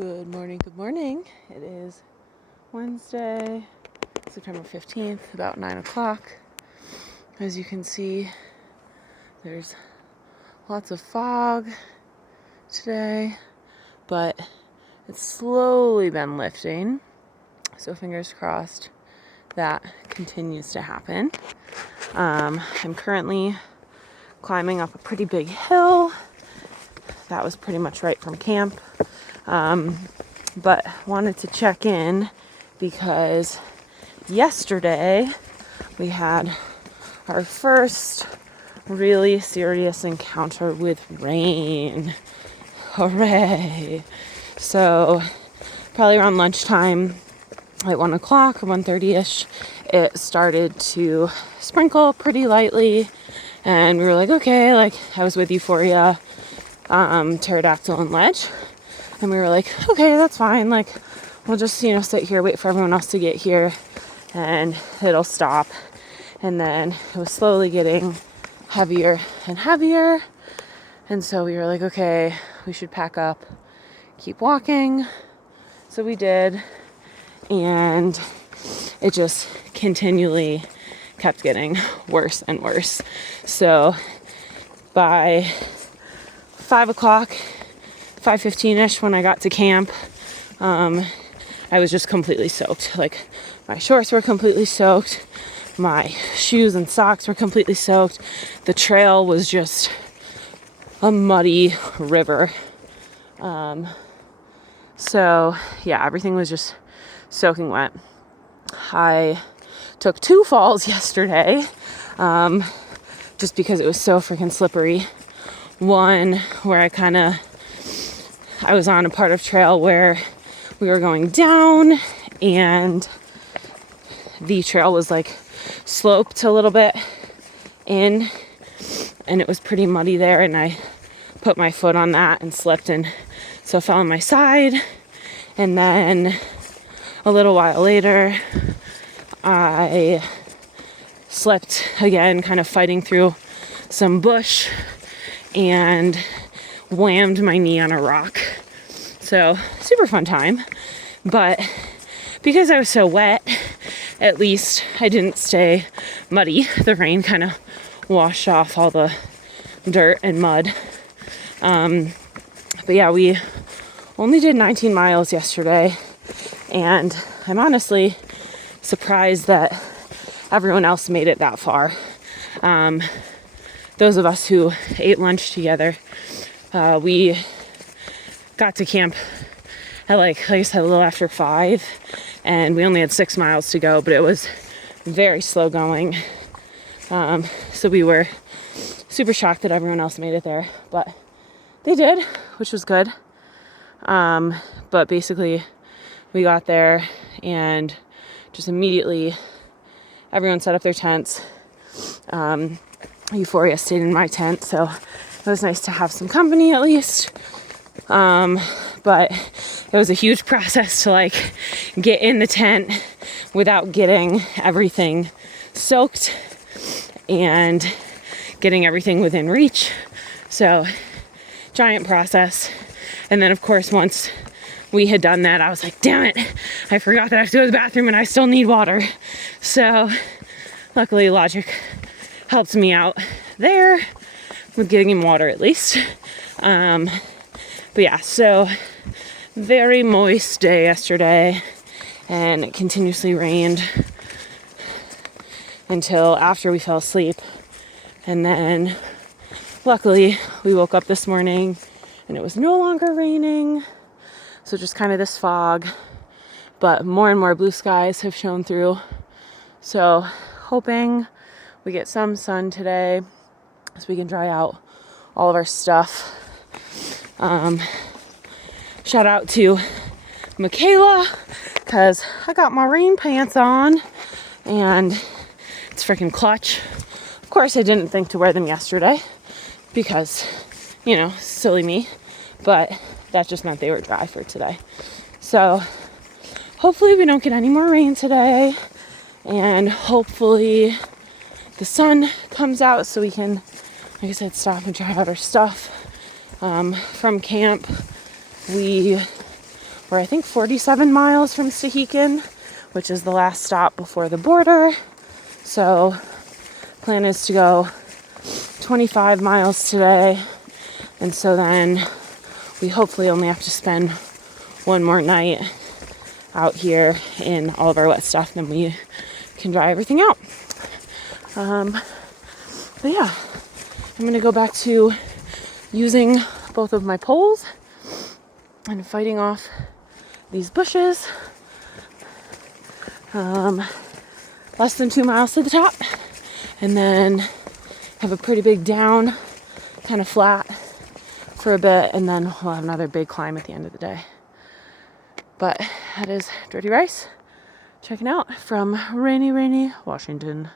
Good morning. It is Wednesday, September 15th, about 9 o'clock. As you can see, there's lots of fog today, but it's slowly been lifting. So fingers crossed that continues to happen. I'm currently climbing up a pretty big hill. That was pretty much right from camp. But wanted to check in because yesterday we had our first really serious encounter with rain. Hooray! So probably around lunchtime, at 1 o'clock or 1:30ish, it started to sprinkle pretty lightly, and we were like, okay, like I was with Euphoria, Pterodactyl and Ledge. And we were like, okay, that's fine. Like, we'll just, sit here, wait for everyone else to get here, and it'll stop. And then it was slowly getting heavier and heavier. And so we were like, okay, we should pack up, keep walking. So we did. And it just continually kept getting worse and worse. So by 5 o'clock, 5:15ish, when I got to camp, I was just completely soaked. Like, my shorts were completely soaked. My shoes and socks were completely soaked. The trail was just a muddy river. So yeah, everything was just soaking wet. I took 2 falls yesterday, just because it was so freaking slippery. One where I was on a part of trail where we were going down, and the trail was like sloped a little bit in, and it was pretty muddy there, and I put my foot on that and slipped, and so I fell on my side. And then a little while later, I slipped again, kind of fighting through some bush, and whammed my knee on a rock. So super fun time, but because I was so wet, at least I didn't stay muddy. The rain kind of washed off all the dirt and mud. But yeah, we only did 19 miles yesterday, and I'm honestly surprised that everyone else made it that far. Those of us who ate lunch together, we got to camp at like I said, a little after 5, and we only had 6 miles to go, but it was very slow going. So we were super shocked that everyone else made it there, but they did, which was good. But basically we got there and just immediately everyone set up their tents. Euphoria stayed in my tent, so it was nice to have some company at least. But it was a huge process to like get in the tent without getting everything soaked and getting everything within reach. So giant process. And then of course, once we had done that, I was like, damn it, I forgot that I have to go to the bathroom and I still need water. So luckily Logic helped me out there with getting him water at least. But yeah, so very moist day yesterday, and it continuously rained until after we fell asleep. And then luckily we woke up this morning and it was no longer raining. So just kind of this fog, but more and more blue skies have shown through. So hoping we get some sun today so we can dry out all of our stuff. Shout out to Michaela, because I got my rain pants on and it's freaking clutch. Of course I didn't think to wear them yesterday because, silly me, but that just meant they were dry for today. So hopefully we don't get any more rain today, and hopefully the sun comes out so we can, like I said, stop and dry out our stuff. From camp, we We're, I think, 47 miles from Stehekin, which is the last stop before the border. So plan is to go 25 miles today. And so then we hopefully only have to spend one more night out here in all of our wet stuff. Then we can dry everything out. But yeah, I'm going to go back to using both of my poles and fighting off these bushes. Less than 2 miles to the top, and then have a pretty big down, kind of flat for a bit, and then we'll have another big climb at the end of the day. But that is Dirty Rice checking out from rainy Washington.